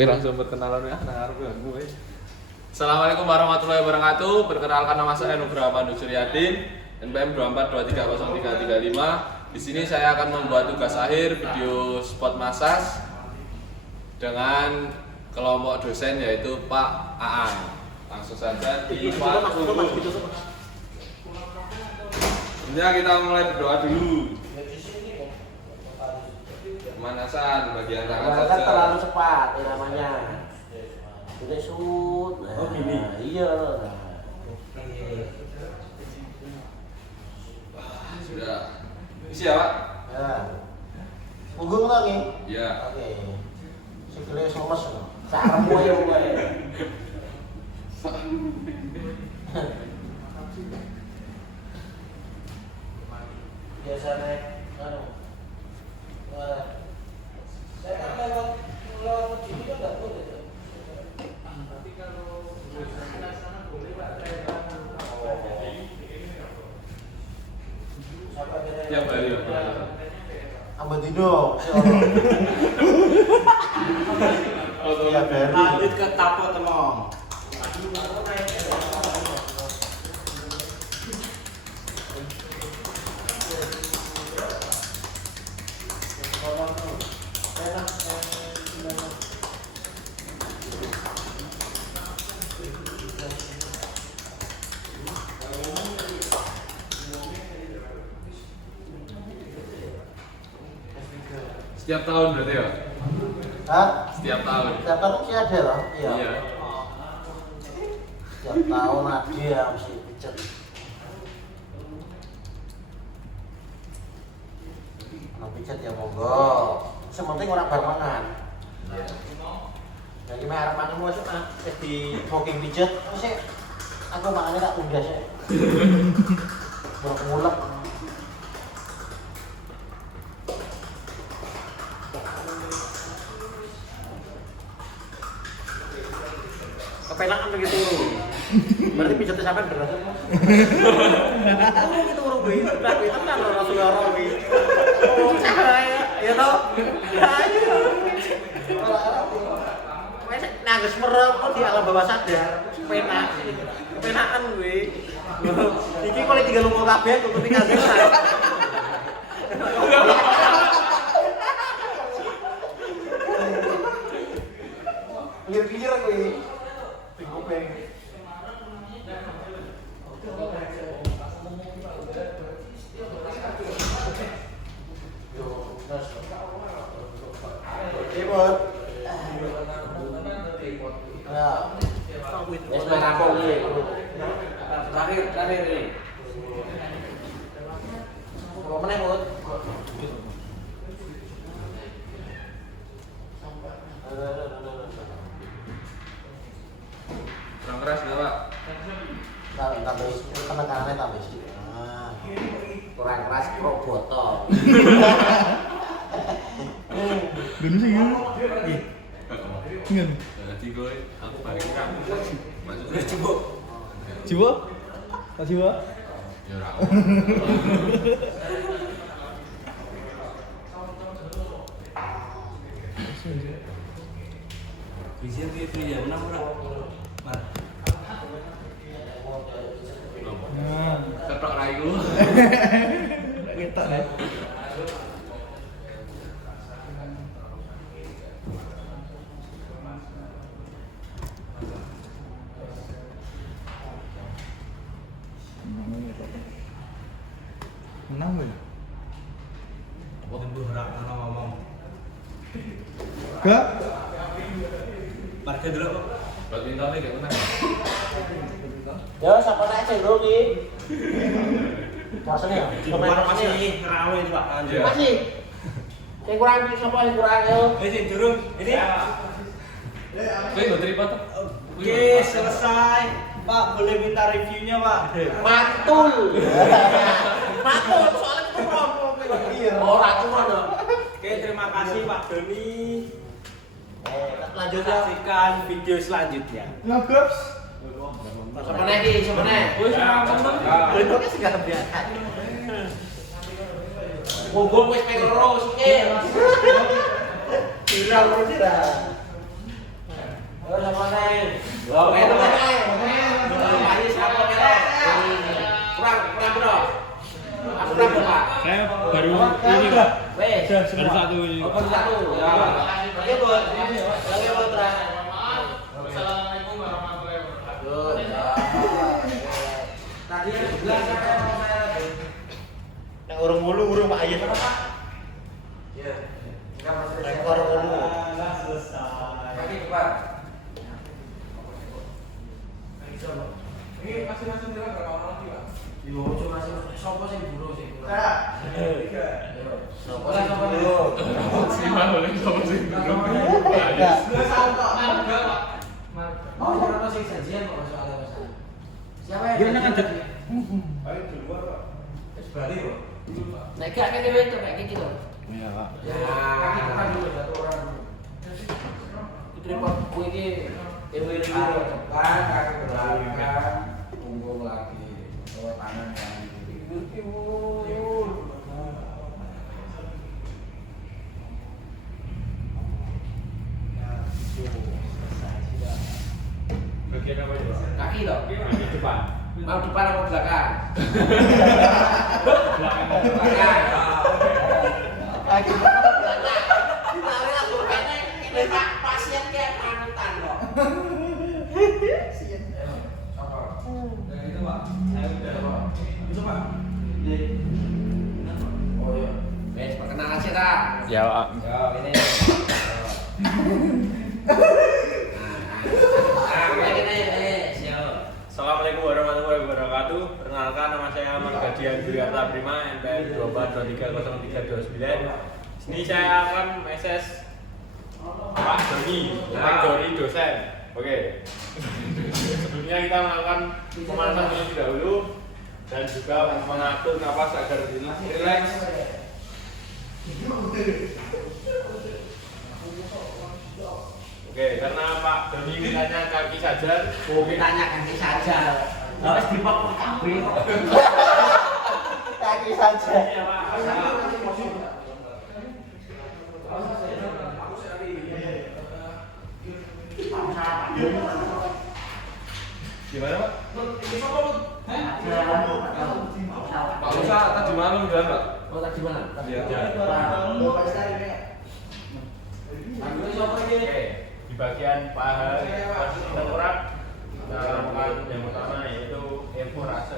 Oke, langsung perkenalan ya, gue. Assalamualaikum warahmatullahi wabarakatuh. Perkenalkan nama saya Nugraha Pandu Suryadin, NPM 24230335. Di sini saya akan membuat tugas akhir video spot massage dengan kelompok dosen yaitu Pak Aan. Langsung saja dibuat dulu. Sebenarnya kita mulai berdoa dulu. Pemanasan bagian tangan saja. Terlalu cepat ya namanya. Udah shoot. Nah, gini. Iya. Sudah. Isi ya, Pak? Ya. Punggung to nggih? Iya. Oke. Sikile somes. Saremu ya kowe. Biasanya anu. Saya kan lewat sini kan enggak boleh. Tapi kalau sana boleh Pak. Tiap hari ya. Ambedino. Ya dari. Lanjut ke tapo temong. Setiap tahun berarti ya? Hah? Setiap tahun. Setiap tahun sih ada loh. Iya. Setiap tahun ada ya mesti pijet. Mau pijet ya monggo. Sementing orang barengan. Jadi mah arep mangan wis di booking pijet sih. Aku makannya tak undas sih. Ngulek. Kepenakan begitu turu. Berarti pijetnya sampai berat semua. Turu gitu turu gue. Nah, itu kan orang Sugaro gue. Oh, ya toh. Ayo. Wes nangis merem kok di alam bawah sadar. Kepenakan gue. Iki kalau 3 lunga kabeh tutupi kangelan. Lihat-lihat gue. Kuping. Ribut. Ya. Es merah ini. Terakhir ini. Apa meneh, Mut? Kurang keras nggak, Pak? Tambah tenekanannya tambah sih. Nah, kurang keras pro botol. Gini sih ya. Ingat. Jadi gue, aku balik ke kamu. Maksudnya Coba. Jiwa? Pak Jiwa? ya ora. Bisa gitu ya, menang ora? Mar. Nah, Ketok raiku. kita ya. Menang belum? Waduh, ora ana ngomong. Gak? Marga dulu kok. Badmintonnya gak menang. Ya, siapa naik cendol ki? Rasanya ya? Pemain masih ngerawe itu, Pak. Lanjut. Iya. Masih. Yang kurang siapa yang kurang yo? Sing durung. Ini. Gue nggak terima tuh. Oke, selesai. Pak, boleh minta reviewnya, Pak? Mantul. Mantul, soalnya itu promo. Oh, racun dong. Oke, terima kasih Pak Doni. Lanjut ya. Saksikan video selanjutnya. Ngegaps? Siapa naik ki? Siapa naik? Wih, sama. Bentuknya segala biasa. Punggung wis pengen loro sikil. Viral terus ya. Sama nih. Loh, itu nih. Ayo siapa nih? Kurang bro. Aku berapa, Pak? Saya baru ini Pak. Wes, Baru satu ini. Oh, baru satu. Ya. Oke, Bu. Lagi mau terakhir. Assalamualaikum warahmatullahi wabarakatuh. Tadi bilang saya Yang urung mulu urung Pak Ayat. Iya. Enggak masih Yang urung mulu. Kaki Pak. Ini masing-masing dengan berapa orang lagi, Pak? Yo, cuma sopo sing buru sing. Sopo Boleh sing sama buru? dulu. Maksimal boleh sama sih. Enggak. Marga, Pak. Oh, ora sing janjian kok soalnya Mas. Siapa yang? Gimana lanjut? Ayo di luar, Pak. Wis bali kok. Nek gak kene wae to kayak gitu. Iya Pak. Ya, kaki depan dulu satu orang. Itu repot kowe iki ewe iki. Kan kaki belakang, punggung lagi, bawah tangan lagi. Bagian apa itu, Pak? Kaki toh? Bagian depan. Mau depan apa belakang? Belakang. Belakang. Lagi Ditarik aku kene kene Pak pasien kayak panutan kok. Oh iya. Wes perkenalan sih ta. Ya Pak. Ya, ini. Ini. Siap. Assalamualaikum warahmatullahi wabarakatuh. Perkenalkan nama saya Ahmad Gadian Duyarta Prima, NPM 24230329. Sini saya akan meses Pak Doni, kategori dosen. Oke. Sebelumnya kita melakukan pemanasan terlebih dahulu dan juga mengatur napas agar rileks. Oke, karena Pak Doni mintanya kaki saja. Oh, tanya kaki saja. Harus dipok kabeh kok. kaki saja. Iya, Pak. Gimana, Pak? Pak Musa tadi malam bilang, Pak. Oh, tadi mana? Iya. Oke, di bagian paha posisi tengkorak kita lakukan yang pertama yaitu evorase.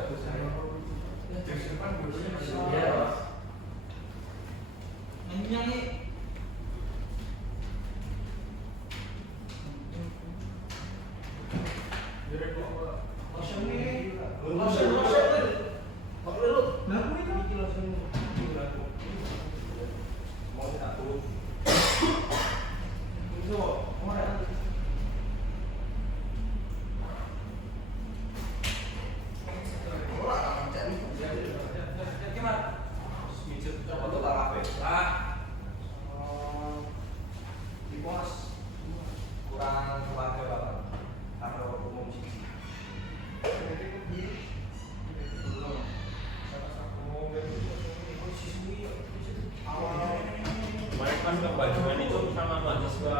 Kemarin kan pembagian itu sama mahasiswa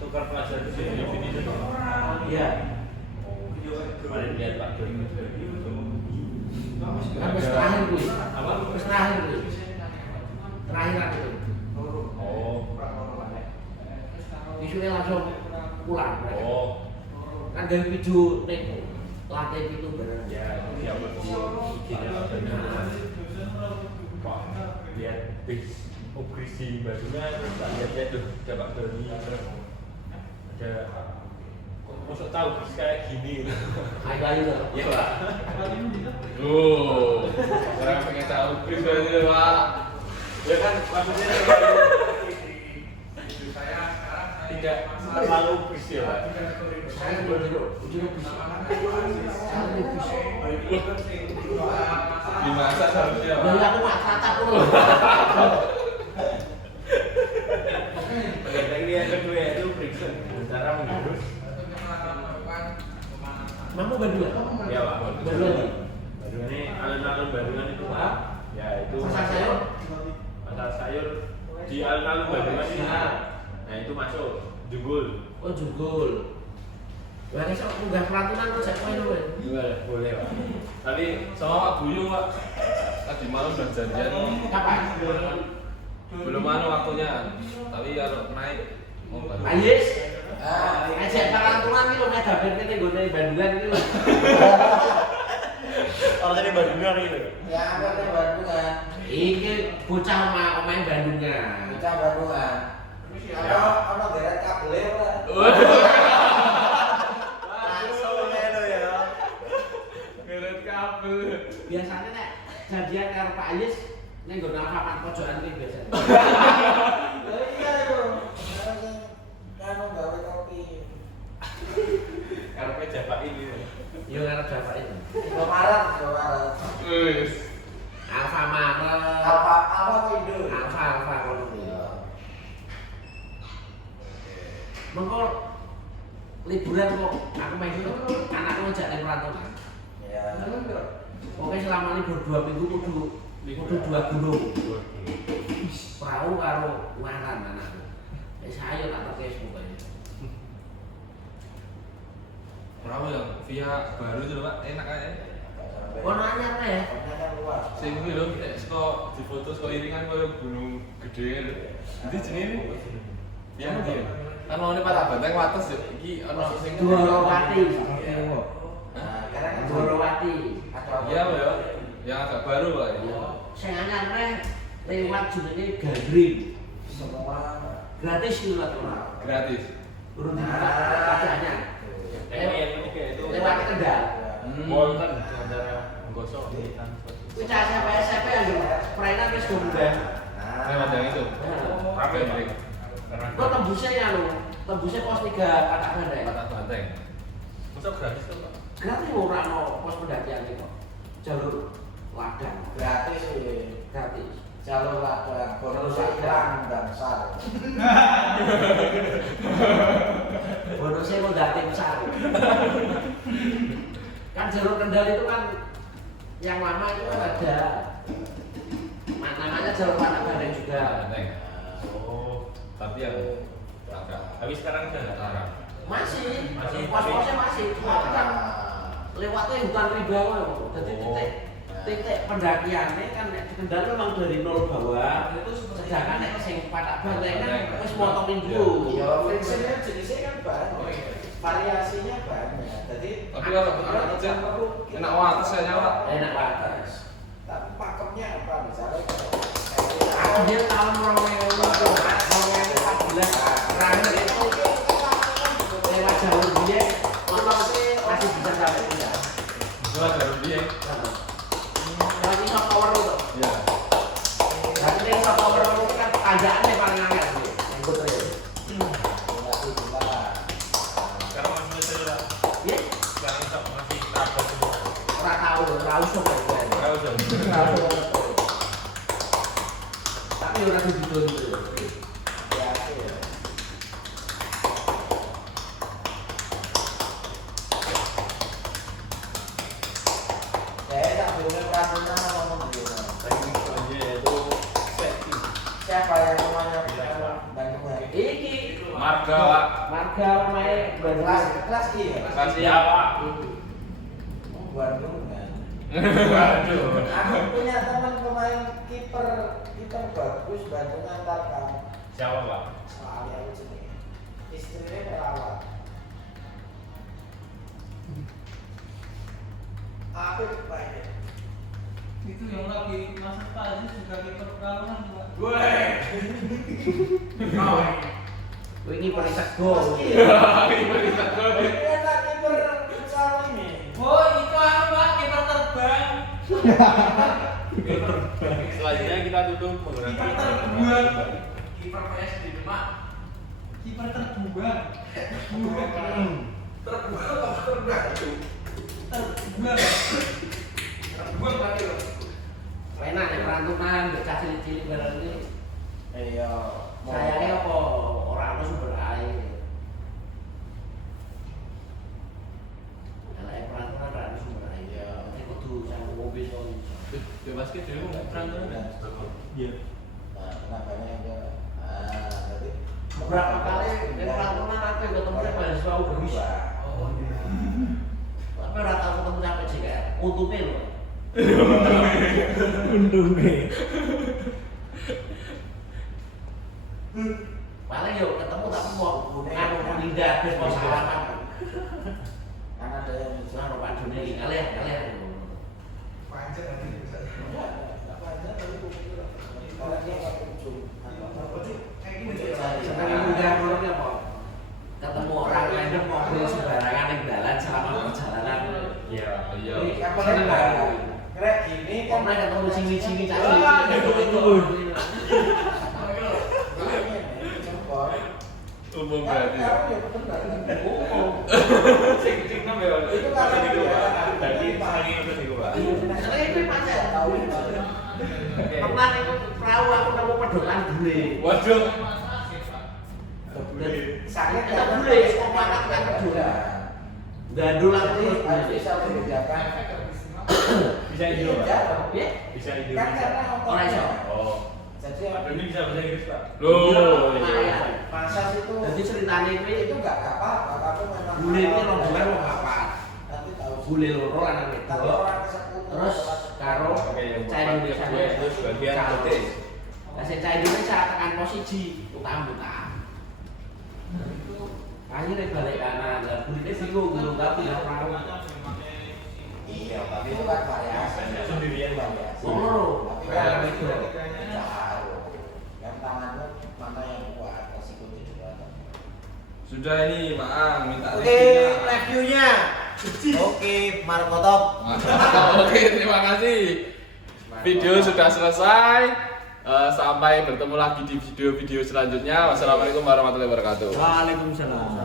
tukar pelajaran di Filipina itu. Iya. Kemarin lihat Pak Doni. Kan wis terakhir kuwi. Apa? Wis terakhir kuwi. Terakhir aku. Oh. Isunya langsung pulang. Oh. Kan dari video ning lantai itu bareng. Ya, dia begini Pak, lihat bis operasi bajunya terus tak lihat tuh ada Pak Doni terus ada masuk tahu bis kayak gini Kayak gitu. iya Pak. Oh, orang pengen tahu Chris berarti, Pak. Ya kan maksudnya tidak terlalu bis ya Pak. Saya bujur bisa. Saya bisa. Dimasak seharusnya, Pak. Dari aku mak tatap dulu. Oke, lagi yang kedua itu friction cara mengurus. Mamu berdua. Ya Pak. Berdua. Baru ini alun-alun Bandungan itu Pak. Ya itu. Masak sayur. Masak sayur di alun-alun Bandungan ini. Nah itu masuk jugul. Oh, jugul. Lah iso munggah peraturan kok jek kowe lho. Gimana? Boleh Pak. Tadi sama Pak Buyung Pak. Tadi malam udah janjian. Kapan? Belum waktunya. Tapi kalau naik mau baru. Ayis. Ajak peraturan iki lho nek gaben kene nggone Bandungan iki lho. Orang ini Bandungan ini lho. Ya, apa nih Bandungan? Iki bocah omahe Bandungan. Bocah Bandungan. Ono geret kabel ora? Langsung ngene ya. Geret kabel. Biasanya nek janjian karo Pak Ayis ning nggon papan pojokan iki biasanya. Lah iya lho. Kan gawe kopi. Karena Japak ini. Yo ngarep Jawa itu. Maret. Wis. Alfa Maret. Apa kok Indo? Alfa kono iki. Mengko liburan kok aku main itu anakku ngejak ning perantauan. Ya. Oke selama libur 2 minggu kudu 2 gunung. Perahu karo waran anakku. Wis ayo tak pakai semoga. Perahu yang via baru itu Pak, enak aja. Ono anyar ya. Sing kuwi lho nek saka difoto saka iringan koyo gunung gede. Jadi jenenge ya ndi? Kan mau Patah Banteng wates yo iki ana sing Dwarawati. Nah, karena kan Dwarawati. Iya ya. Yang agak baru Pak. Sing anyar lewat jenenge Gandring. semua Gratis itu lah orang. Gratis. Turun di kacaannya. Yang ketiga itu Lewat Kendal. Bolton antara gosok di Itu cara SMP yang perainan wis udah. Lewat yang itu. Rame Pak. Kok tembusnya ya lo? Tembusnya pos 3 Patah Banteng. Patah Banteng. Masa gratis tuh Pak? Gratis ora no pos pendakian itu. Jalur ladang gratis sih gratis. jalur ladang bonus iklan dan sar Bonusnya mau dating sari. Kan jalur Kendal itu kan yang lama itu kan ada namanya jalur Patah Banteng juga. Banteng. Oh, tapi yang agak Tapi sekarang udah nggak larang. Masih, Masih, pos-posnya masih. Cuma kan lewatnya hutan ribawa loh. Jadi titik pendakiannya kan nek Kendal memang dari nol bawah. Sedangkan nek sing Patah Banteng kan wis motongin dulu. ya fleksibelnya jenisnya kan banyak variasinya banyak jadi tapi kalau anak kecil enak wates kayaknya Pak. Enak banget. tapi pakemnya apa misalnya Aku dia tahun 2014 terakhir itu lewat jalur dia masih bisa sampai tidak. Lewat jalur dia. Lagi soft power itu. Iya. Tapi yang soft power itu kan tanjakannya paling angel sih. Yang betul. masih gimana Sekarang masih betul Pak. Ya, Sekarang masih tabel semua. ora tahu, ora usah kok. Tahu dong. Tapi ora didol itu. ya iya tak boleh peraturan ngomong gimana Teknik selanjutnya yaitu safety. siapa yang namanya Bandungan Iki Marga Pak. marga omahe kelas Bandung. kelas iya Kasih Ya Pak. Bandungan Waduh. aku punya teman pemain kiper bagus Bandungan Tarkam Siapa Pak? soalnya aku sini istrinya perawat apa itu Pak ini? Itu yang lagi masuk Pak Aziz juga kiper perawan juga. Ini periset gol. Ini enak kiper futsal ini Oh itu apa Pak kiper terbang. Selanjutnya kita tutup menggunakan Kiper terbuang. Kiper PS di Demak. Kiper terbuang. Terbuang. Terbuang lagi loh. Enak nek perantunan becah cilik-cilik barang ini. iya Sayangnya apa ora ono sumber air. Kalau perantunan ora ono sumber air. Iya. Jadi kudu sampe mobil to. Bebas ke dhewe mau perantauan. Iya. nah kenapanya ya jadi Beberapa kali nek perantunan aku ketemu mahasiswa bagus. Tapi orang tahu ketemu sampai JKR, untungnya loh. Untungnya. Paling yuk ketemu tapi mau anu lidah dan mau salaman. Kan ada yang misalnya Pak Joni kalian. Ketemu orang random ngobrol sembarangan yang jalan selama perjalanan. Iya. Kayak gini Kok mereka ketemu cimi-cimi tadi? Umum berarti. Ya? Sing nom ya. Itu karena dia. Jadi saling terus iku, Pak. Karena itu pacar tahu. Pernah itu perahu aku nemu pedotan bule. Waduh. sakit Kita bule, kok panas kan pedotan. Dandul aku terus bule. bisa membedakan Bisa Indo, Pak. Ya? Bisa kan Indonesia. karena Orang iso. Oh. jadi Pak Doni bisa bahasa Inggris, Pak. Loh, Lumayan. pasas itu Jadi ceritanya itu itu nggak apa-apa tapi memang bule ini rombongan mau apa? nanti tahu Bule loro anak tapi wedok. orang kesekutu Terus karo Oke, yang cah Indonesia gue itu sebagian putih. Lah sing cah Indonesia tekan posisi utama-utama. Akhirnya balik kanan, lah bule bingung belum tahu pindah perahu. iya tapi itu kan variasi Sendirian, Pak. variasi Wong loro, tapi kayak kan itu. jauh yang tangannya mana yang kuat kesikutu juga Sudah ini Maang minta Oke, reviewnya. reviewnya. Oke, Marco Top. Oke, terima kasih. Video sudah selesai. Sampai bertemu lagi di video-video selanjutnya. Wassalamualaikum warahmatullahi wabarakatuh. Waalaikumsalam.